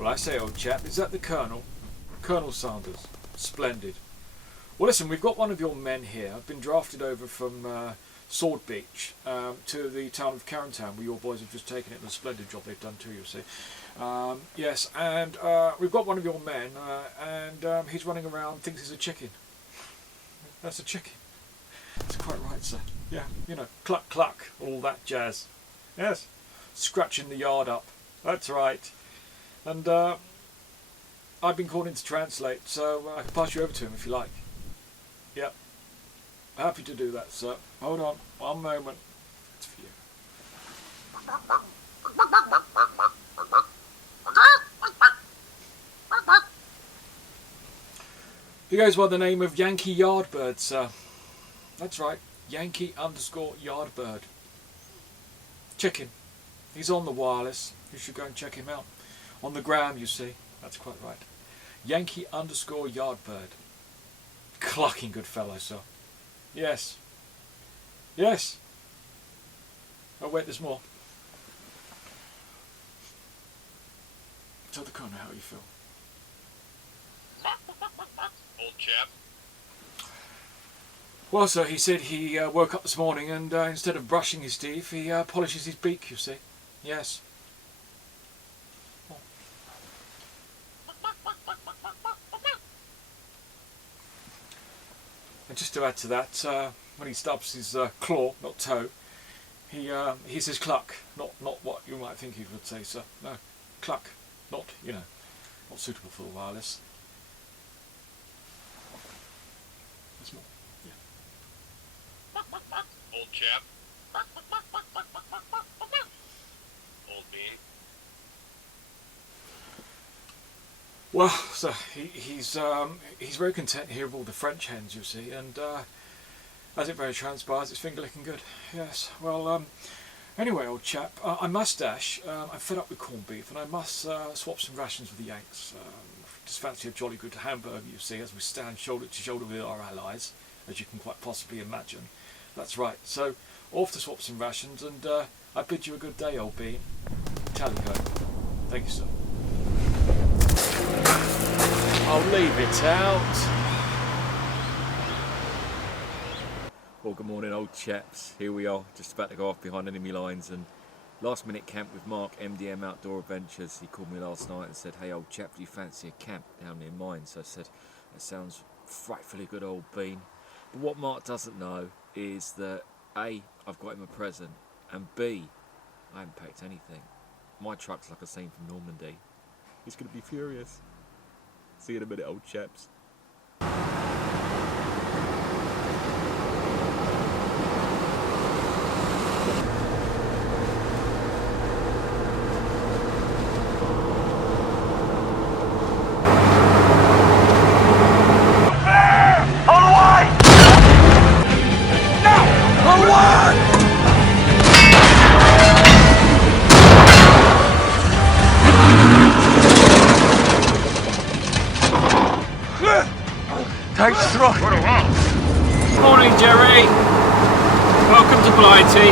Well, I say, old chap, is that the Colonel? Colonel Sanders. Splendid. Well, listen, we've got one of your men here. I've been drafted over from Sword Beach to the town of Carentown, where your boys have just taken it, and a splendid job they've done too, you see. Yes, and we've got one of your men, and he's running around, thinks he's a chicken. That's a chicken. That's quite right, sir. Yeah, you know, cluck, cluck, all that jazz. Yes, scratching the yard up. That's right. And I've been called in to translate, so I can pass you over to him if you like. Yep. Happy to do that, sir. Hold on, one moment. It's for you. He goes by the name of Yankee Yardbird, sir. That's right, Yankee_Yardbird. Chicken. He's on the wireless. You should go and check him out. On the gram, you see. That's quite right. Yankee_Yardbird. Clucking good fellow, sir. Yes. Yes. Oh, wait, there's more. Tell the Colonel how you feel. Old chap. Well, sir, he said he woke up this morning and instead of brushing his teeth, he polishes his beak, you see. Yes. Oh. And just to add to that, when he stubs his claw, not toe, he says cluck, not what you might think he would say, sir. No, cluck, not, you know, not suitable for the wireless. There's more. Old chap. Old bean. Well, sir, he's very content here with all the French hens, you see, and as it very transpires, it's finger licking good. Yes. Well, anyway, old chap, I must dash. I'm fed up with corned beef, and I must swap some rations with the Yanks. Just fancy a jolly good hamburger, you see, as we stand shoulder to shoulder with our allies, as you can quite possibly imagine. That's right. So, off to swap some rations, and I bid you a good day, old bean. Tally ho. Thank you, sir. I'll leave it out. Well, good morning, old chaps. Here we are, just about to go off behind enemy lines, and last minute camp with Mark, MDM Outdoor Adventures. He called me last night and said, "Hey, old chap, do you fancy a camp down near mine?" So I said, "That sounds frightfully good, old bean." But what Mark doesn't know is that A, I've got him a present, and B, I haven't packed anything. My truck's like a scene from Normandy. He's going to be furious. See you in a minute, old chaps. Morning, Jerry. Welcome to Blighty.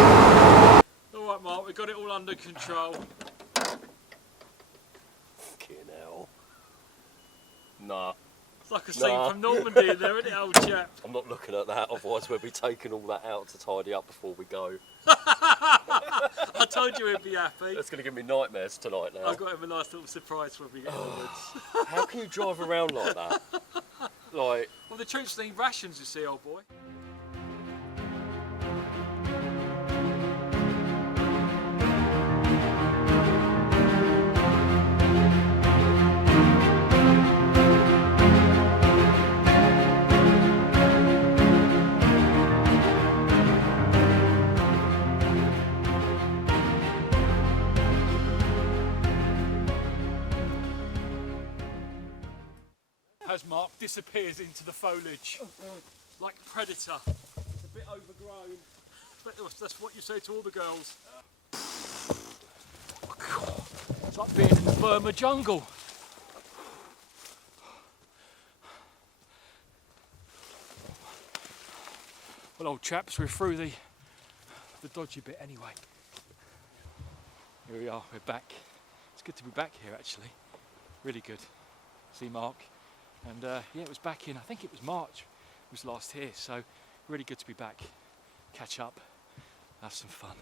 Alright, Mark, we got it all under control. Fucking hell. Nah. It's like a scene from Normandy in there, isn't it, old chap? I'm not looking at that, otherwise we'll be taking all that out to tidy up before we go. I told you he'd be happy. That's going to give me nightmares tonight now. I got him a nice little surprise when we get in the woods. How can you drive around like that? Like... Well, the troops need rations, you see, old boy. As Mark disappears into the foliage like a predator. It's a bit overgrown, but that's what you say to all the girls. It's like being in the Burma jungle. Well, old chaps, we're through the dodgy bit anyway. Here we are, we're back. It's good to be back here, actually. really good. See Mark, and yeah, it was back in, I think it was March, it was last here, so really good to be back, catch up, have some fun.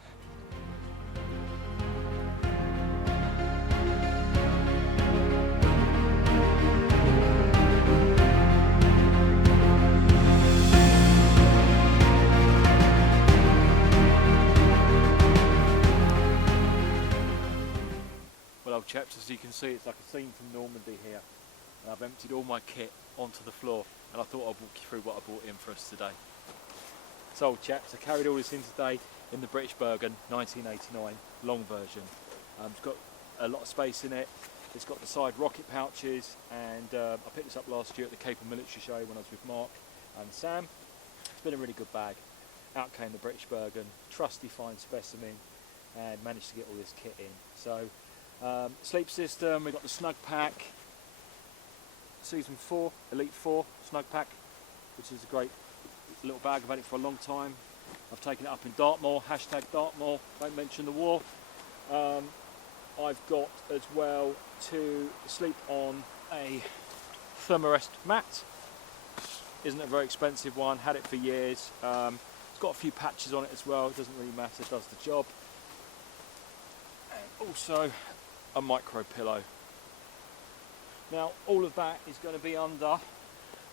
Well, old chaps, as you can see, it's like a scene from Normandy here. And I've emptied all my kit onto the floor, and I thought I'd walk you through what I brought in for us today. So, old chaps, I carried all this in today in the British Bergen 1989 long version. It's got a lot of space in it. It's got the side rocket pouches, and I picked this up last year at the Cape Military Show when I was with Mark and Sam. It's been a really good bag. Out came the British Bergen, trusty fine specimen, and managed to get all this kit in. So, sleep system, we've got the Snug Pack, Season 4, Elite 4 Snug Pack, which is a great little bag. I've had it for a long time. I've taken it up in Dartmoor, hashtag Dartmoor, don't mention the war. I've got as well to sleep on a Humorous mat. Isn't a very expensive one, had it for years. It's got a few patches on it as well, it doesn't really matter, it does the job. And also a micro pillow. Now all of that is going to be under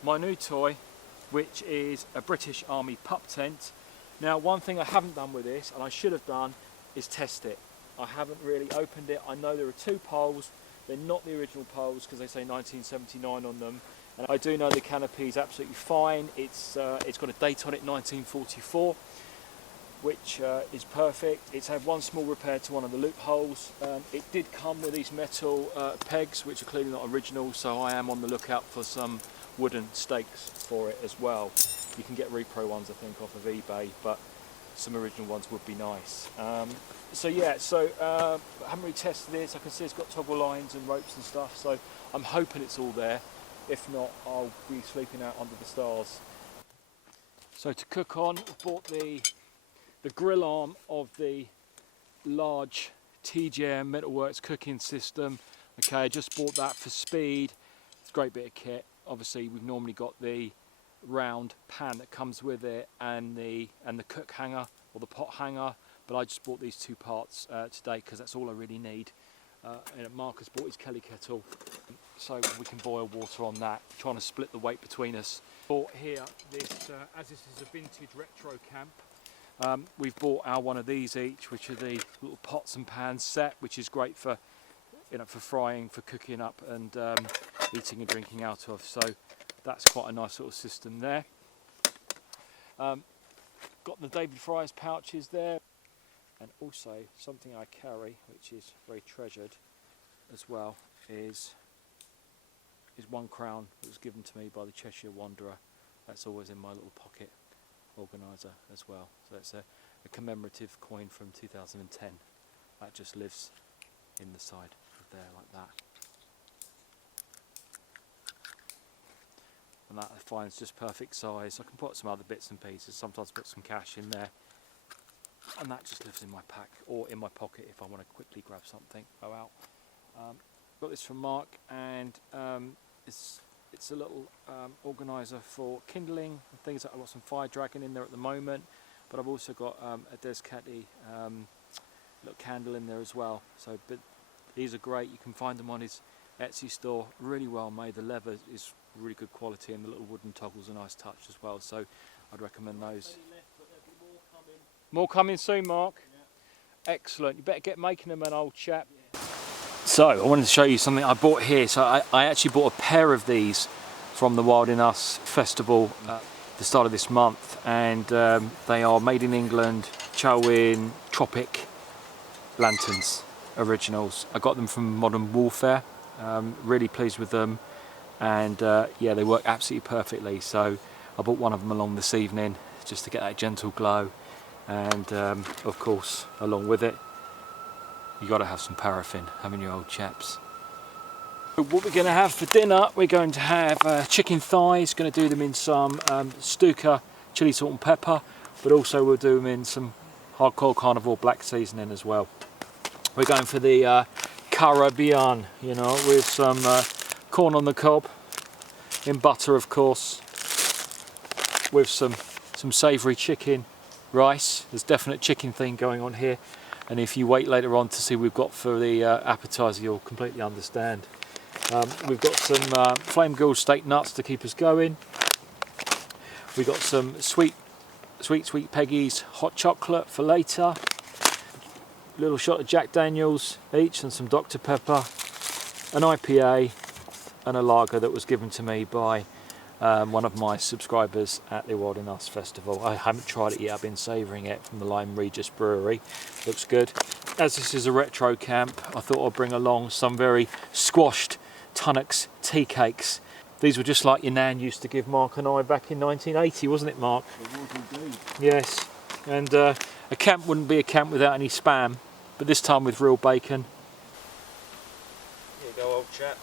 my new toy, which is a British Army pup tent. Now one thing I haven't done with this, and I should have done, is test it. I haven't really opened it. I know there are two poles, they're not the original poles because they say 1979 on them, and I do know the canopy is absolutely fine. It's got a date on it, 1944, which is perfect. It's had one small repair to one of the loopholes. It did come with these metal pegs, which are clearly not original, so I am on the lookout for some wooden stakes for it as well. You can get repro ones, I think, off of eBay, but some original ones would be nice. So yeah, I haven't really tested this. I can see it's got toggle lines and ropes and stuff, so I'm hoping it's all there. If not, I'll be sleeping out under the stars. So to cook on, I bought the grill arm of the large TJM Metalworks cooking system. Okay, I just bought that for speed. It's a great bit of kit. Obviously we've normally got the round pan that comes with it and the cook hanger or the pot hanger, but I just bought these two parts today because that's all I really need. And Marcus bought his Kelly kettle, so we can boil water on that, trying to split the weight between us. Bought here this, as this is a vintage retro camp, we've bought our one of these each, which are the little pots and pans set, which is great for, you know, for frying, for cooking up and eating and drinking out of. So that's quite a nice little system there. Got the David Fry's pouches there, and also something I carry, which is very treasured as well, is £1 that was given to me by the Cheshire Wanderer. That's always in my little pocket organiser as well. So it's a commemorative coin from 2010. That just lives in the side of there like that. And that I find is just perfect size. I can put some other bits and pieces, sometimes put some cash in there. And that just lives in my pack or in my pocket if I want to quickly grab something, go out. Got this from Mark, and it's a little organiser for kindling and things. I've got some Fire Dragon in there at the moment, but I've also got a Des Catty little candle in there as well. So, but these are great. You can find them on his Etsy store. Really well made. The leather is really good quality, and the little wooden toggles are a nice touch as well. So I'd recommend those. More coming soon, Mark. Yeah. Excellent. You better get making them, an old chap. Yeah. So I wanted to show you something I bought here. So I actually bought a pair of these from the Wild in Us festival at the start of this month, and they are made in England, Chowin Tropic lanterns, originals. I got them from Modern Warfare. Really pleased with them, and yeah, they work absolutely perfectly. So I bought one of them along this evening just to get that gentle glow. And of course, along with it, you got to have some paraffin, haven't you, old chaps? What we're going to have for dinner, we're going to have chicken thighs. Going to do them in some Stuka chili, salt and pepper, but also we'll do them in some hardcore carnivore black seasoning as well. We're going for the Caribbean, you know, with some corn on the cob, in butter of course, with some savoury chicken, rice. There's definite chicken theme going on here, and if you wait later on to see what we've got for the appetiser, you'll completely understand. We've got some flame grilled steak nuts to keep us going. We've got some sweet Peggy's hot chocolate for later. A little shot of Jack Daniels each and some Dr Pepper, an IPA and a lager that was given to me by one of my subscribers at the Wild in Us Festival. I haven't tried it yet, I've been savouring it from the Lime Regis Brewery. Looks good. As this is a retro camp, I thought I'd bring along some very squashed Tunnocks tea cakes. These were just like your nan used to give Mark and I back in 1980, wasn't it, Mark? It was indeed. Yes, and a camp wouldn't be a camp without any spam, but this time with real bacon. Here you go, old chap.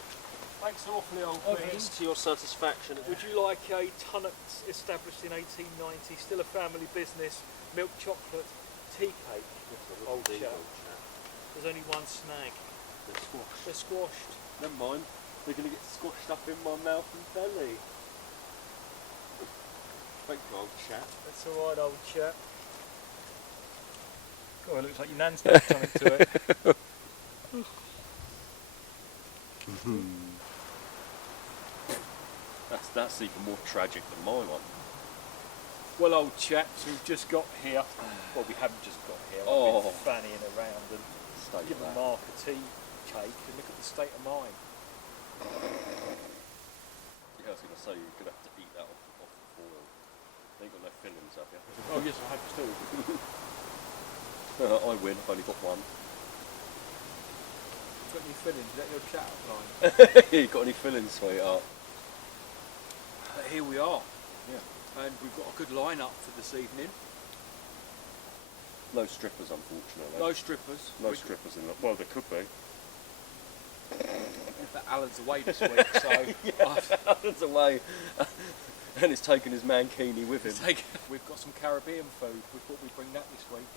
Thanks awfully, old It's to your satisfaction. Would you like a Tunnocks established in 1890, still a family business, milk chocolate tea cake? Old chap. There's only one snag. They're squashed. They're squashed. Never mind. They're going to get squashed up in my mouth and belly. Thank you, old chap. That's alright, old chap. Oh, it looks like your nan's done something to it. That's even more tragic than my one. Well, old chaps, we've just got here. Well, we haven't just got here. I've been fannying around and given Mark a tea cake, and look at the state of mine. Yeah, I was going to say, you're going to have to eat that off the foil. They ain't got no fillings, have you? Oh yes, I have too. I win, I've only got one. Got any fillings? Is that your chat line? You got any fillings, sweetheart? Here we are. Yeah. And we've got a good lineup for this evening. No strippers, unfortunately. No strippers. No strippers in the... Well, there could be. But Alan's away this week, so Alan's away. And he's taken his mankini with him. We've got some Caribbean food. We thought we'd bring that this week,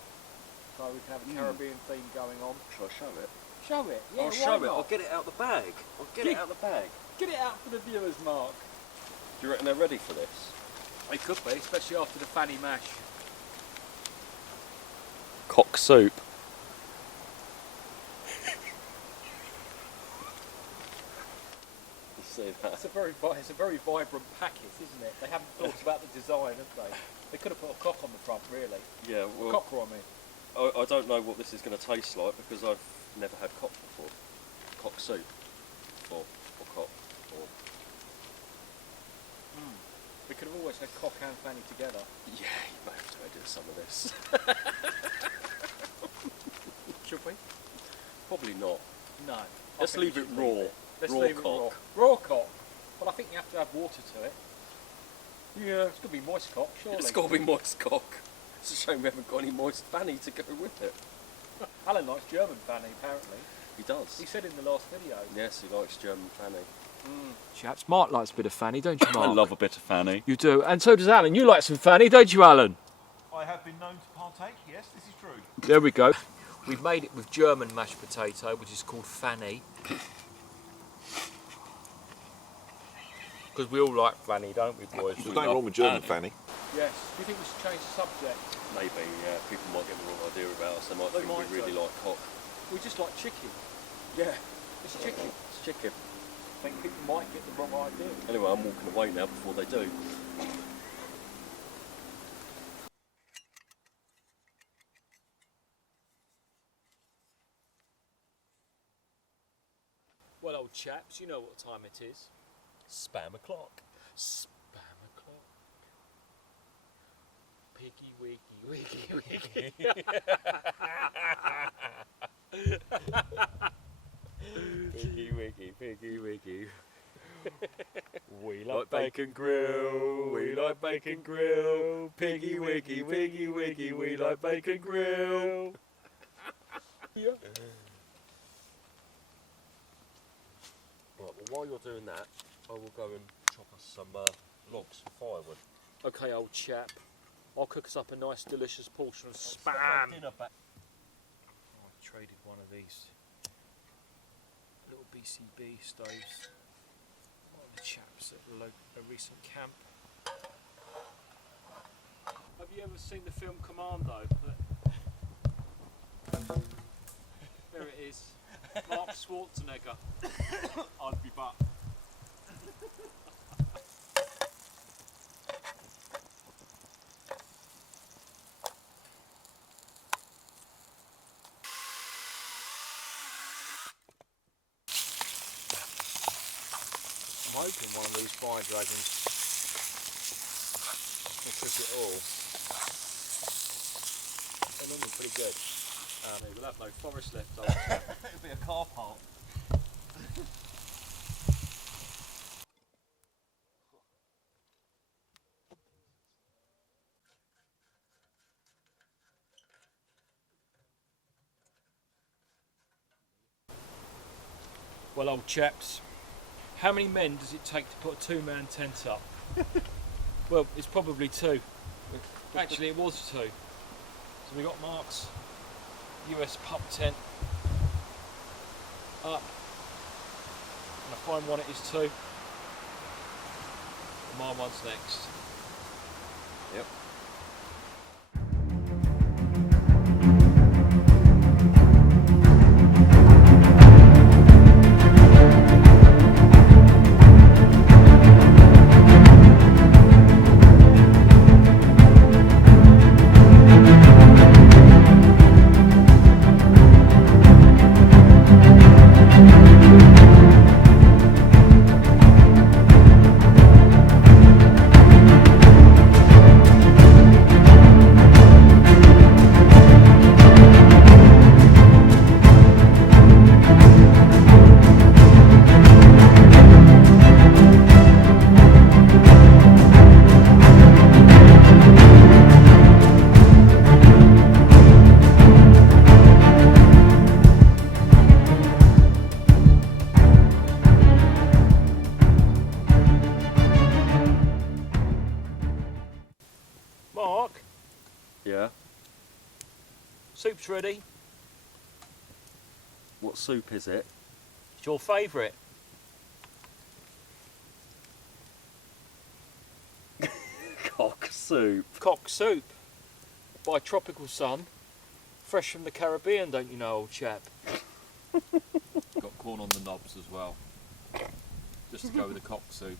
so we can have a Caribbean theme going on. Shall I show it? Show it. Yeah, I'll show it. I'll get it out the bag. Get it out the bag. Get it out for the viewers, Mark. Do you reckon they're ready for this? They could be, especially after the fanny mash. Cock soup. See that? It's a very vibrant packet, isn't it? They haven't thought about the design, have they? They could have put a cock on the front, really. Yeah, well, Cockerel, I mean. I don't know what this is going to taste like because I've never had cock before. Cock soup. Or cock. Or... We could have always had cock and fanny together. Yeah, you may have to do some of this. Should we? Probably not. No. Let's leave it raw. Let's raw leave it cock. raw cock. Well, I think you have to have water to it. Yeah. It's got to be moist cock, surely. It's got to be moist cock. It's a shame we haven't got any moist fanny to go with it. Alan likes German fanny, apparently. He does. He said in the last video. Yes, he likes German fanny. Chaps, Mark likes a bit of fanny, don't you, Mark? I love a bit of fanny. You do, and so does Alan. You like some fanny, don't you, Alan? I have been known to partake, yes, this is true. There we go. We've made it with German mashed potato, which is called fanny. Because we all like fanny, don't we, boys? There's nothing wrong with German fanny. Yes. Do you think we should change the subject? Maybe, yeah, people might get the wrong idea about us. They might They think might we really do. like cock. We just like chicken. Yeah, It's chicken. it's chicken. I think people might get the wrong idea. Anyway, I'm walking away now before they do. Well, old chaps, you know what time it is. Spam o'clock. Spam o'clock. Piggy wiggy wiggy wiggy. Piggy wiggy, piggy wiggy. We Like bacon grill, we like bacon grill. Piggy wiggy, wiggy wiggy, we like bacon grill. Yeah. Right, well, while you're doing that, I will go and chop us some logs for firewood. Okay, old chap. I'll cook us up a nice, delicious portion of spam. Dinner back. I traded one of these BCB stoves. One of the chaps at a recent camp. Have you ever seen the film Commando? There it is. Mark Schwarzenegger. I'd be back. I'm hoping one of these fire dragons will cook it all. They're normally pretty good. We'll have no forest left, old chap. It'd be a car park. Well, old chaps, how many men does it take to put a two-man tent up? Well, it's probably two. Actually, it was two. So we got Mark's US pup tent up, and I find one it is two. My one's next. Yep. Mark, Yeah. soup's ready. What soup is it? It's your favourite. Cock soup. Cock soup by Tropical Sun, fresh from the Caribbean, don't you know, old chap? Got corn on the knobs as well. Just to go with the cock soup.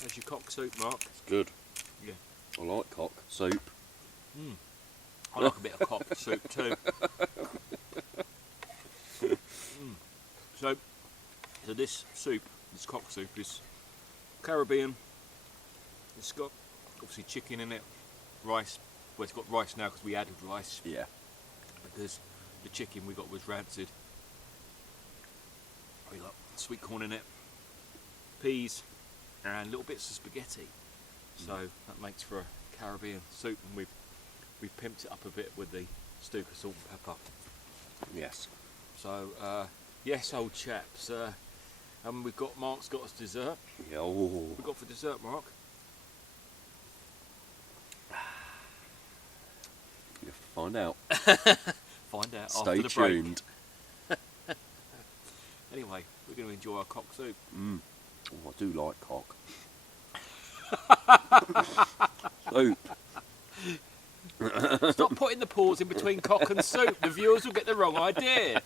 There's your cock soup, Mark. It's good. Yeah. I like cock soup. I like a bit of cock soup too. So this soup, this cock soup, is Caribbean. It's got obviously chicken in it, rice. Well, it's got rice now because we added rice Yeah. because the chicken we got was rancid. We got sweet corn in it, peas, and little bits of spaghetti. So that makes for a Caribbean soup, and we've pimped it up a bit with the Stuka salt and pepper. Yes. So yes, old chaps, and we've got Mark's got us dessert. Yeah. Oh. What we got for dessert, Mark? You'll find out. Find out Stay after the break. tuned. Anyway, we're going to enjoy our cock soup. Oh, I do like cock. Soup. Stop putting the pause in between cock and soup. The viewers will get the wrong idea.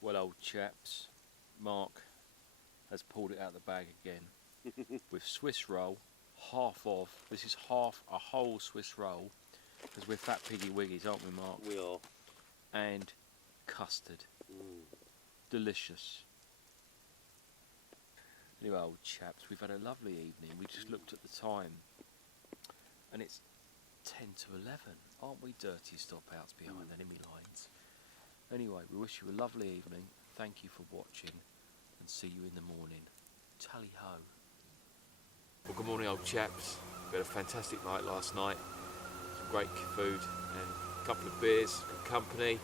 Well, old chaps, Mark has pulled it out of the bag again with Swiss roll, half of, this is half a whole Swiss roll, because we're fat piggy wiggies, aren't we, Mark? We are. And custard. Delicious. Anyway, old chaps, we've had a lovely evening. We just looked at the time and it's 10 to 11. Aren't we dirty stop-outs behind enemy lines? Anyway, we wish you a lovely evening. Thank you for watching and see you in the morning. Tally-ho. Well, good morning, old chaps. We had a fantastic night last night. Some great food and a couple of beers, good company.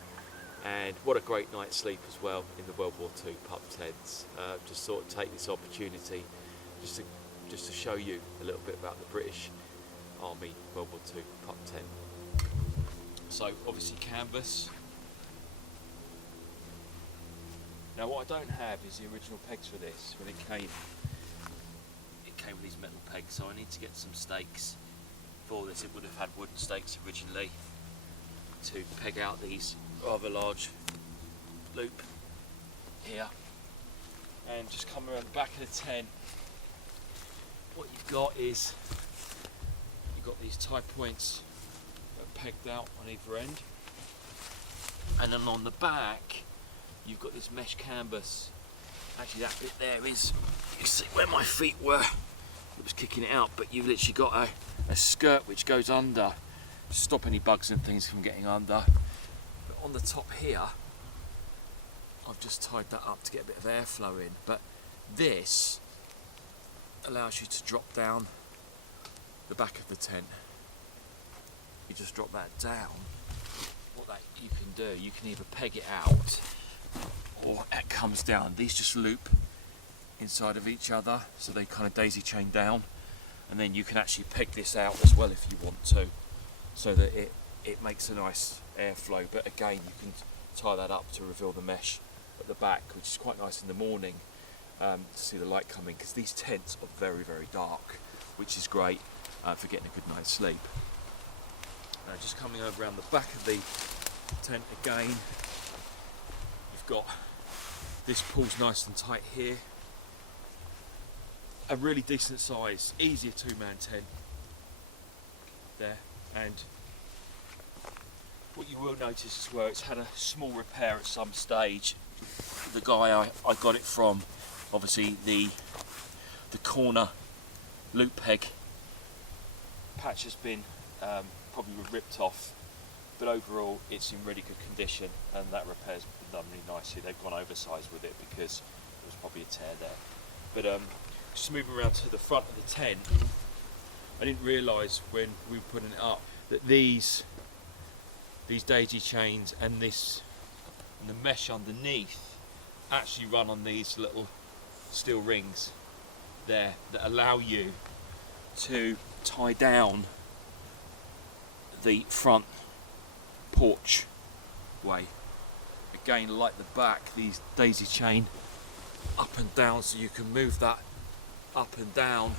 And what a great night's sleep as well in the World War II pup tents. Just thought I'd take this opportunity just to show you a little bit about the British Army World War II pup tent. So obviously canvas. Now what I don't have is the original pegs for this. When it came with these metal pegs, so I need to get some stakes for this. It would have had wooden stakes originally to peg out these rather large loop here. And just come around the back of the tent, what you've got is you've got these tie points that are pegged out on either end, and then on the back you've got this mesh canvas. Actually that bit there is, you see where my feet were, it was kicking it out, but you've literally got a skirt which goes under to stop any bugs and things from getting under. But on the top here I've just tied that up to get a bit of airflow in, but this allows you to drop down the back of the tent. You just drop that down. What that you can do, you can either peg it out or it comes down. These just loop inside of each other, so they kind of daisy chain down, and then you can actually peg this out as well if you want to, so that it makes a nice airflow. But again, you can tie that up to reveal the mesh at the back, which is quite nice in the morning to see the light coming, because these tents are very, very dark, which is great for getting a good night's sleep. Just coming over around the back of the tent again, you've got this pulls nice and tight here. A really decent size, easier two-man tent there. And what you will notice as well, it's had a small repair at some stage. The guy I got it from, obviously the corner loop peg patch has been probably ripped off, but overall it's in really good condition, and that repair's been done really nicely. They've gone oversized with it because there was probably a tear there. But just moving around to the front of the tent, I didn't realise when we were putting it up that these daisy chains and the mesh underneath actually run on these little steel rings there that allow you to tie down the front porch way. Again, like the back, these daisy chain up and down, so you can move that up and down,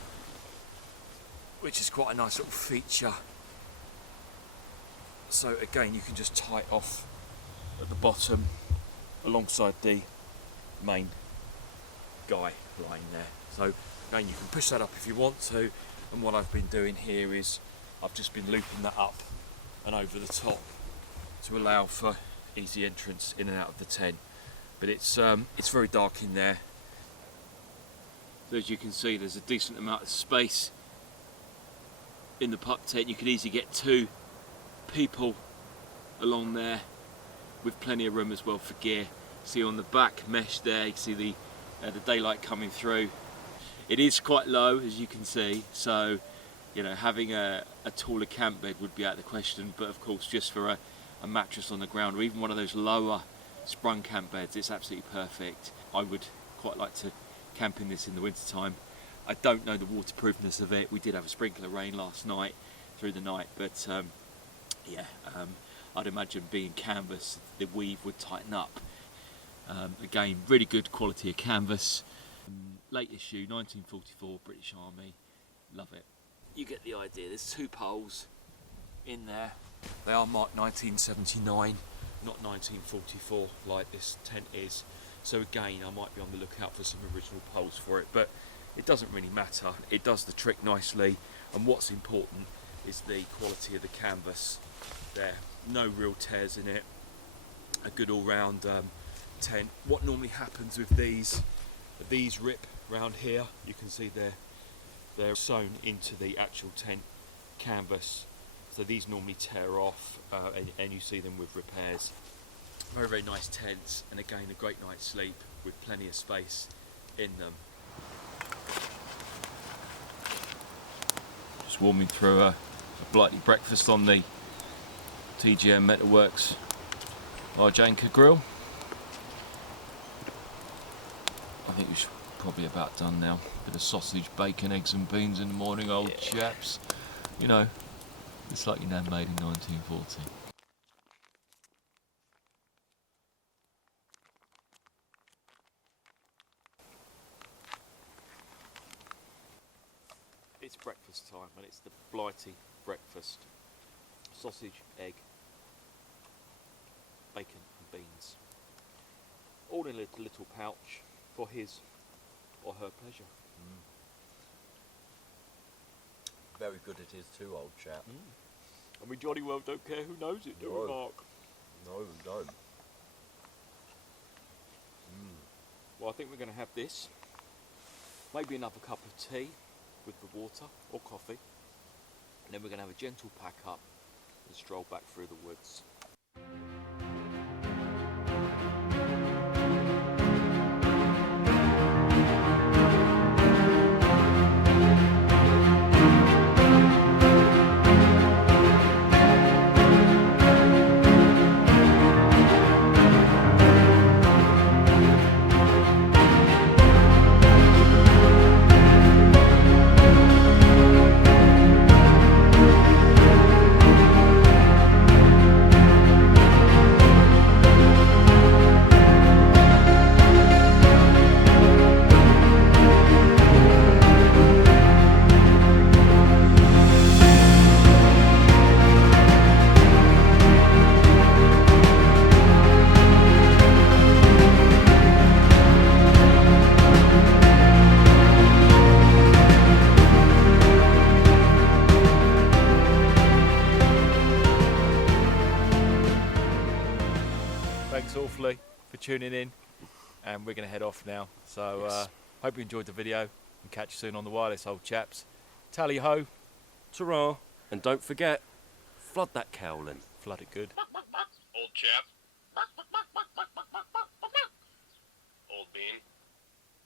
which is quite a nice little feature. So again, you can just tie it off at the bottom alongside the main guy lying there. So again, you can push that up if you want to, and what I've been doing here is I've just been looping that up and over the top to allow for easy entrance in and out of the tent. But it's very dark in there. So as you can see, there's a decent amount of space in the pup tent. You can easily get 2 people along there with plenty of room as well for gear. See on the back mesh there, you can see the daylight coming through. It is quite low, as you can see, so you know, having a taller camp bed would be out of the question, but of course just for a mattress on the ground, or even one of those lower sprung camp beds, it's absolutely perfect. I would quite like to camp in this in the winter time. I don't know the waterproofness of it. We did have a sprinkler rain last night through the night, but I'd imagine being canvas, the weave would tighten up. Again, really good quality of canvas. Late issue, 1944, British Army. Love it. You get the idea. There's 2 poles in there. They are marked 1979, not 1944 like this tent is. So again, I might be on the lookout for some original poles for it, but it doesn't really matter. It does the trick nicely, and what's important is the quality of the canvas. there, no real tears in it, a good all-round tent. What normally happens with these rip round here, you can see they're sewn into the actual tent canvas, so these normally tear off, and you see them with repairs. Very, very nice tents, and again a great night's sleep with plenty of space in them. Just warming through a blighty breakfast on the TGM Metalworks large anchor grill. I think we should probably about done now. Bit of sausage, bacon, eggs and beans in the morning, old chaps. You know, it's like your nan made in 1940. It's breakfast time, and it's the blighty breakfast. Sausage, egg, bacon and beans. All in a little pouch for his or her pleasure. Very good it is too, old chap. And we jolly well don't care who knows it, do we, Mark? No, we don't. Well, I think we're going to have this. Maybe another cup of tea with the water or coffee. And then we're going to have a gentle pack up and stroll back through the woods. Thanks awfully for tuning in, and we're going to head off now. So hope you enjoyed the video, and catch you soon on the wireless, old chaps. Tally ho, Ta-ra! And don't forget, flood that cowlin. flood it good. Old Chaps.